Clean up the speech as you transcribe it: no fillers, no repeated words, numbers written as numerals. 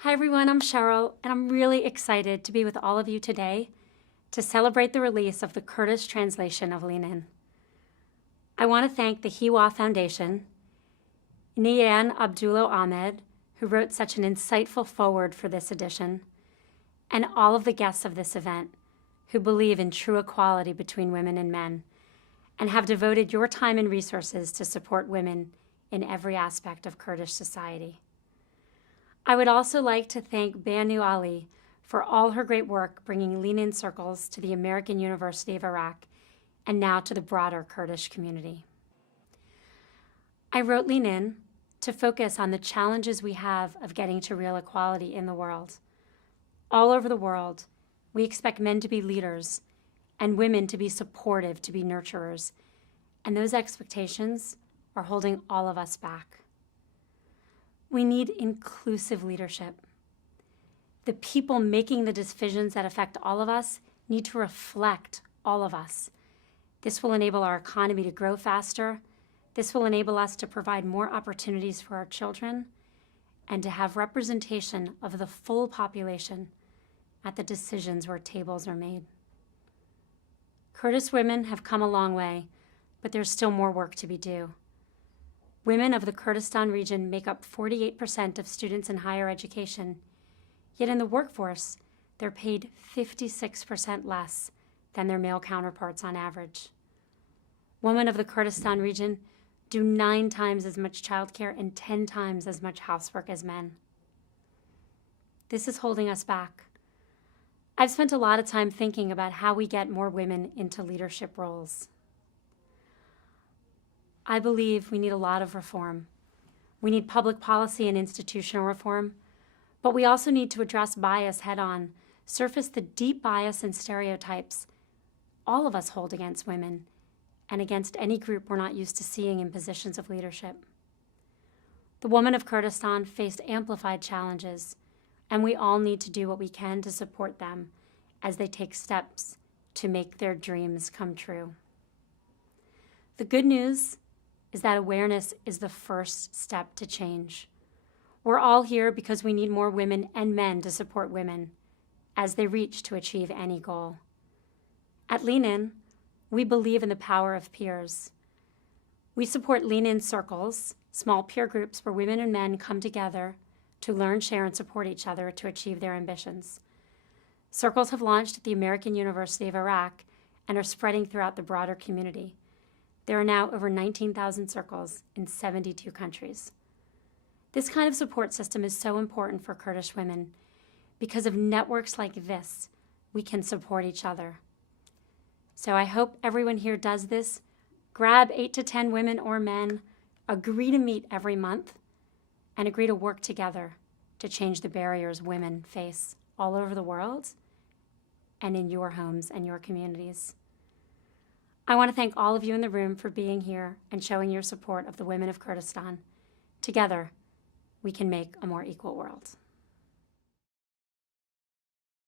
Hi everyone, I'm Sheryl, and I'm really excited to be with all of you today to celebrate the release of the Kurdish translation of Lean In. I want to thank the Hiwa Foundation, Niyan Abdullah Ahmed, who wrote such an insightful foreword for this edition, and all of the guests of this event who believe in true equality between women and men and have devoted your time and resources to support women in every aspect of Kurdish society. I would also like to thank Banu Ali for all her great work bringing Lean In circles to the American University of Iraq and now to the broader Kurdish community. I wrote Lean In to focus on the challenges we have of getting to real equality in the world. All over the world, we expect men to be leaders and women to be supportive, to be nurturers, and those expectations are holding all of us back. We need inclusive leadership. The people making the decisions that affect all of us need to reflect all of us. This will enable our economy to grow faster. This will enable us to provide more opportunities for our children and to have representation of the full population at the decisions where tables are made. Kurdish women have come a long way, but there's still more work to be done. Women of the Kurdistan region make up 48% of students in higher education, yet in the workforce, they're paid 56% less than their male counterparts on average. Women of the Kurdistan region do 9 times as much childcare and 10 times as much housework as men. This is holding us back. I've spent a lot of time thinking about how we get more women into leadership roles. I believe we need a lot of reform. We need public policy and institutional reform, but we also need to address bias head-on, surface the deep bias and stereotypes all of us hold against women and against any group we're not used to seeing in positions of leadership. The women of Kurdistan faced amplified challenges, and we all need to do what we can to support them as they take steps to make their dreams come true. The good news is that awareness is the first step to change. We're all here because we need more women and men to support women as they reach to achieve any goal. At Lean In, we believe in the power of peers. We support Lean In circles, small peer groups where women and men come together to learn, share, and support each other to achieve their ambitions. Circles have launched at the American University of Iraq and are spreading throughout the broader community. There are now over 19,000 circles in 72 countries. This kind of support system is so important for Kurdish women. Because of networks like this, we can support each other. So I hope everyone here does this. Grab 8 to 10 women or men, agree to meet every month, and agree to work together to change the barriers women face all over the world and in your homes and your communities. I want to thank all of you in the room for being here and showing your support of the women of Kurdistan. Together, we can make a more equal world.